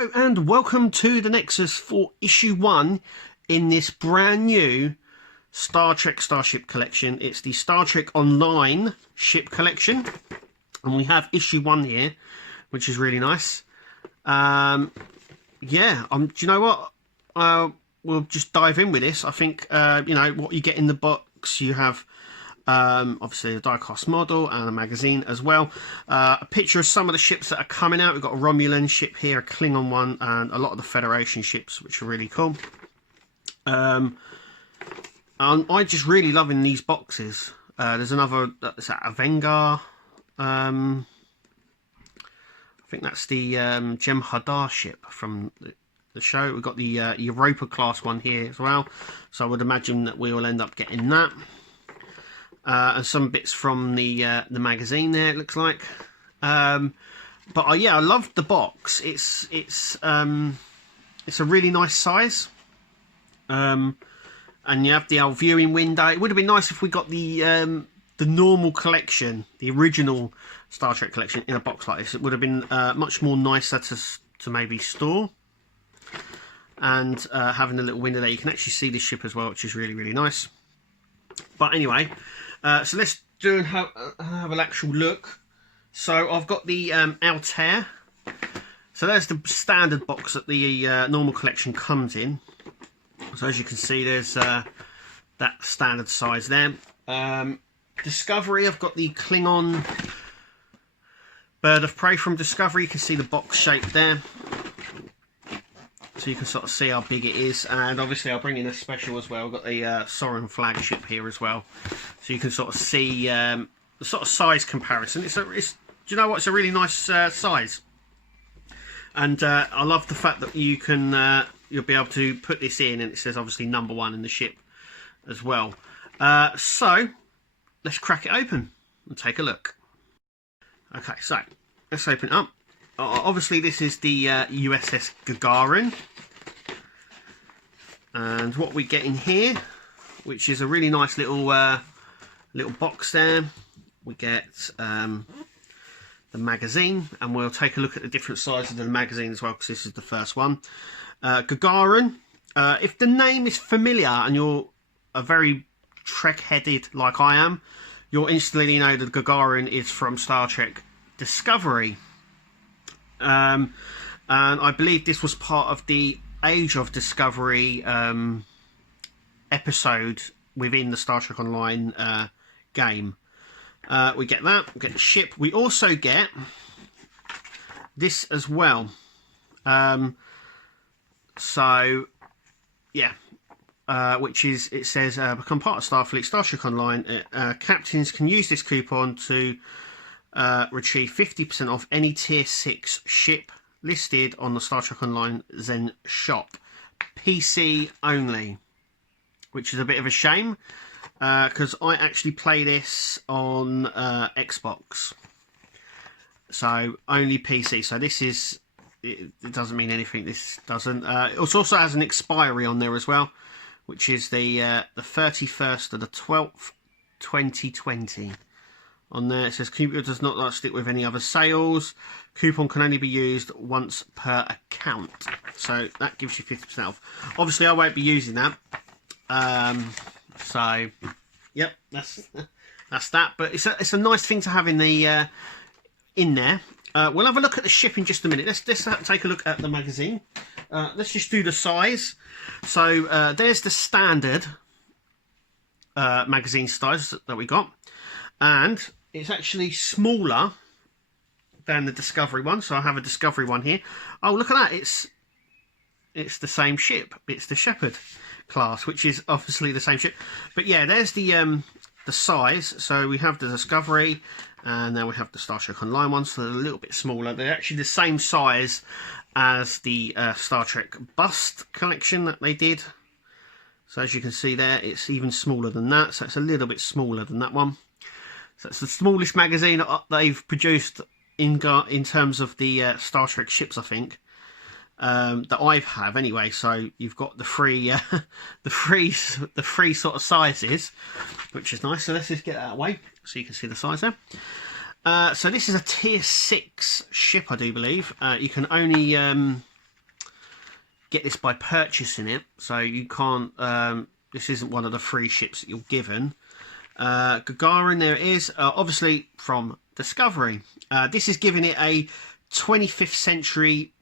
Hello and welcome to the Nexus for issue 1 in this brand new Star Trek Starship Collection. It's the Star Trek Online Ship Collection, and we have issue 1 here, which is really nice. Do you know what? We'll just dive in with this. I think what you get in the box. You have obviously a die-cast model and a magazine as well. A picture of some of the ships that are coming out. We've got a Romulan ship here, a Klingon one, and a lot of the Federation ships, which are really cool. I'm just really loving these boxes. There's another, is that a Vengar? I think that's the Jem'Hadar ship from the show. We've got the Europa class one here as well, so I would imagine that we will end up getting that. And some bits from the magazine there, it looks like. I love the box. It's a really nice size. And you have the old viewing window. It would have been nice if we got the normal collection, the original Star Trek collection, in a box like this. It would have been much more nicer to maybe store. And having a little window there, you can actually see the ship as well, which is really, really nice. But anyway, so let's do and have an actual look. So I've got the Altair. So there's the standard box that the normal collection comes in. So as you can see, there's that standard size there. Discovery, I've got the Klingon Bird of Prey from Discovery. You can see the box shape there. So you can sort of see how big it is, and obviously I'll bring in a special as well. I've got the Sovereign flagship here as well, so you can sort of see the sort of size comparison. Do you know what? It's a really nice size, and I love the fact that you can you'll be able to put this in, and it says obviously number 1 in the ship as well. So let's crack it open and take a look. Okay, so let's open it up. Obviously this is the USS Gagarin, and what we get in here, which is a really nice little box there, we get the magazine, and we'll take a look at the different sizes of the magazine as well, because this is the first one. Gagarin, if the name is familiar and you're a very Trek-headed like I am, you'll instantly know that Gagarin is from Star Trek Discovery. And I believe this was part of the Age of Discovery episode within the Star Trek Online game. We get that, we get the ship. We also get this as well. Which is, it says, become part of Starfleet, Star Trek Online. Captains can use this coupon to retrieve 50% off any tier 6 ship listed on the Star Trek Online Zen shop. PC only, which is a bit of a shame, because I actually play this on Xbox, so only PC. So this is, it doesn't mean anything, this doesn't. It also has an expiry on there as well, which is the 31st of the 12th 2020. On there it says coupon does not stick with any other sales. Coupon can only be used once per account. So that gives you 50% off. Obviously I won't be using that. So yep, that's that. But it's a nice thing to have in the in there. We'll have a look at the ship in just a minute. Let's take a look at the magazine. Let's just do the size. So there's the standard magazine size that we got, and it's actually smaller than the Discovery one. So I have a Discovery one here. Oh, look at that! It's the same ship. It's the Shepherd class, which is obviously the same ship. But yeah, there's the size. So we have the Discovery, and then we have the Star Trek Online ones. So they're a little bit smaller. They're actually the same size as the Star Trek Bust collection that they did. So as you can see there, it's even smaller than that. So it's a little bit smaller than that one. So it's the smallest magazine they've produced in terms of the Star Trek ships, I think, that I have anyway. So you've got the three sort of sizes, which is nice. So let's just get that out of the way so you can see the size there. So this is a tier 6 ship, I do believe. You can only get this by purchasing it, so you can't. This isn't one of the free ships that you're given. Gagarin, there it is, obviously from Discovery. This is giving it a 25th century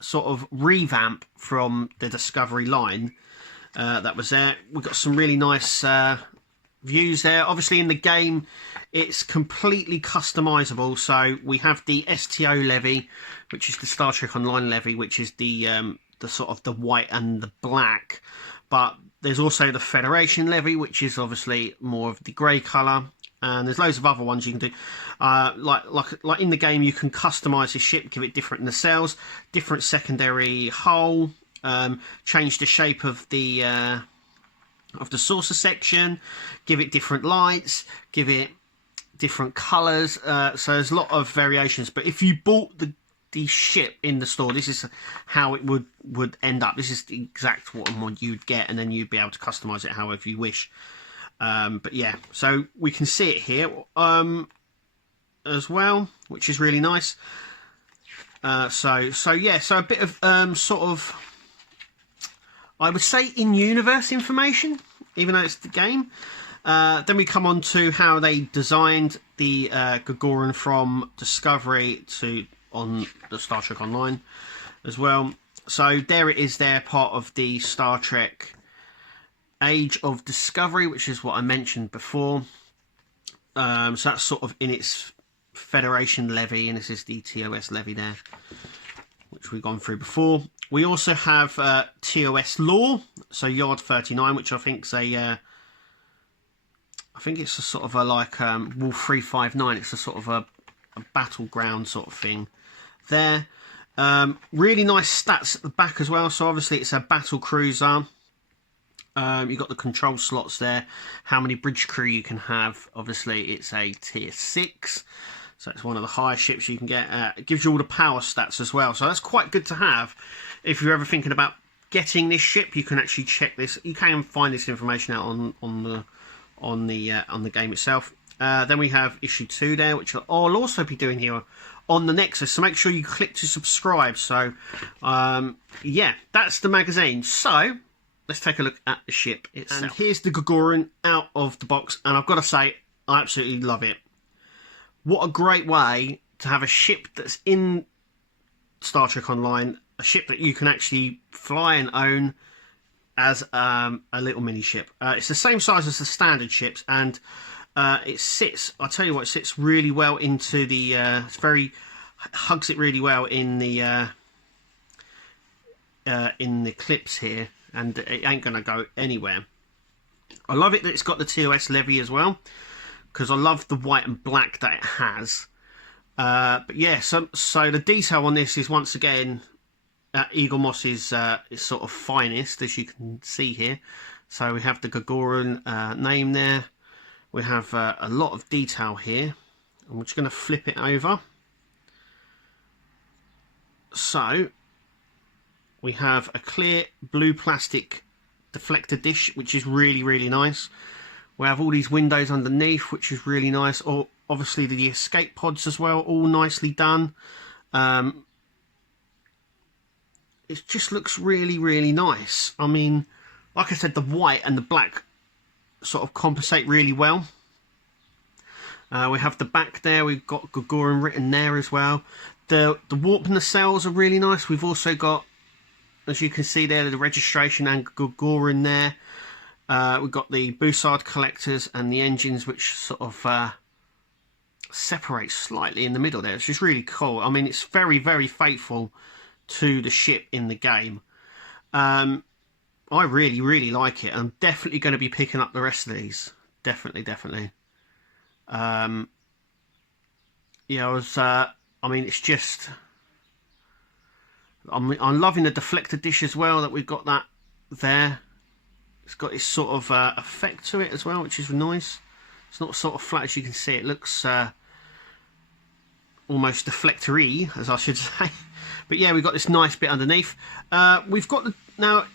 sort of revamp from the Discovery line that was there. We've got some really nice views there. Obviously in the game it's completely customizable, so we have the STO levy, which is the Star Trek Online levy, which is the sort of the white and the black, but there's also the Federation levy, which is obviously more of the grey colour, and there's loads of other ones you can do. Like in the game, you can customise the ship, give it different nacelles, different secondary hull, change the shape of the saucer section, give it different lights, give it different colours. So there's a lot of variations. But if you bought the ship in the store, this is how it would end up. This is the exact what you'd get, and then you'd be able to customize it however you wish. But yeah, so we can see it here as well, which is really nice. So yeah, so a bit of sort of, I would say, in-universe information, even though it's the game. Then we come on to how they designed the Gagarin from Discovery to on the Star Trek Online as well. So there it is there, part of the Star Trek Age of Discovery, which is what I mentioned before. So that's sort of in its Federation levy, and this is the TOS levy there, which we've gone through before. We also have TOS lore, so Yard 39, which I think's a I think it's a sort of a like Wolf 359. It's a sort of a battleground sort of thing there. Really nice stats at the back as well. So obviously it's a battle cruiser. You've got the control slots there, how many bridge crew you can have. Obviously it's a tier 6, so it's one of the highest ships you can get. It gives you all the power stats as well, so that's quite good to have. If you're ever thinking about getting this ship, you can actually check this. You can find this information out on the game itself. Then we have issue 2 there, which I'll also be doing here on the Nexus, so make sure you click to subscribe. So yeah, that's the magazine. So let's take a look at the ship itself. And here's the Gagarin out of the box, and I've got to say, I absolutely love it. What a great way to have a ship that's in Star Trek Online, a ship that you can actually fly and own as a little mini ship. It's the same size as the standard ships, and it sits, I'll tell you what, it sits really well into the, hugs it really well in the clips here, and it ain't going to go anywhere. I love it that it's got the TOS levy as well, because I love the white and black that it has. But yeah, so the detail on this is once again Eagle Moss's sort of finest, as you can see here. So we have the Gagarin name there. We have a lot of detail here. I'm just going to flip it over. So we have a clear blue plastic deflector dish, which is really, really nice. We have all these windows underneath, which is really nice. Or obviously the escape pods as well, all nicely done. It just looks really, really nice. I mean, like I said, the white and the black sort of compensate really well. We have the back there. We've got Gagarin written there as well. The warp nacelles are really nice. We've also got, as you can see there, the registration and Gagarin there. We've got the Bussard collectors and the engines, which sort of separate slightly in the middle there. It's just really cool. I mean, it's very, very faithful to the ship in the game. I really, really like it. I'm definitely going to be picking up the rest of these. Definitely. Yeah, I mean, it's just, I'm loving the deflector dish as well, that we've got that there. It's got this sort of effect to it as well, which is nice. It's not sort of flat, as you can see. It looks almost deflector-y, as I should say. But yeah, we've got this nice bit underneath. We've got now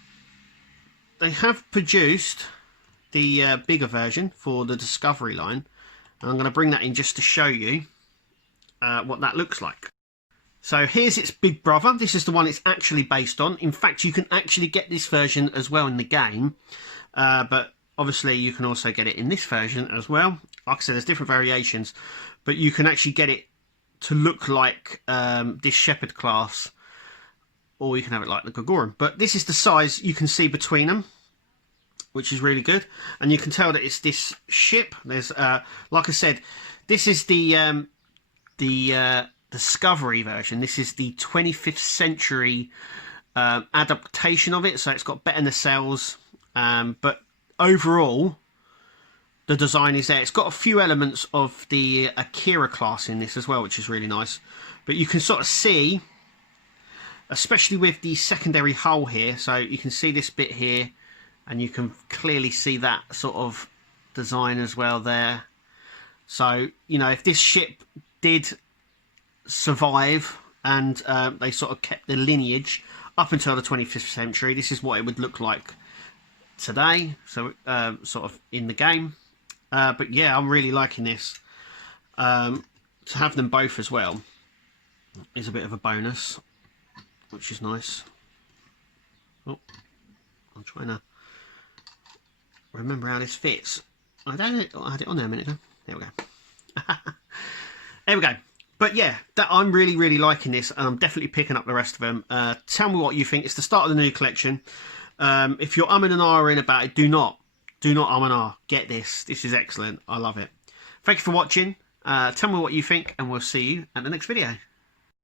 they have produced the bigger version for the Discovery line. And I'm going to bring that in just to show you what that looks like. So here's its big brother. This is the one it's actually based on. In fact, you can actually get this version as well in the game. But obviously you can also get it in this version as well. Like I said, there's different variations. But you can actually get it to look like this Shepherd class. Or you can have it like the Gagarin. But this is the size you can see between them, which is really good. And you can tell that it's this ship. There's, like I said, this is the Discovery version. This is the 25th century adaptation of it. So it's got better nacelles. But overall, the design is there. It's got a few elements of the Akira class in this as well, which is really nice. But you can sort of see, especially with the secondary hull here, so you can see this bit here, and you can clearly see that sort of design as well there. So, you know, if this ship did survive and they sort of kept the lineage up until the 25th century, this is what it would look like today, so sort of in the game. But yeah, I'm really liking this. To have them both as well is a bit of a bonus, which is nice. Oh, I'm trying to remember how this fits. I had it on there a minute ago. There we go. There we go. But yeah, I'm really liking this, and I'm definitely picking up the rest of them. Tell me what you think. It's the start of the new collection. If you're umming and ahhing about it, do not um and ah. Get this. This is excellent. I love it. Thank you for watching. Tell me what you think, and we'll see you at the next video.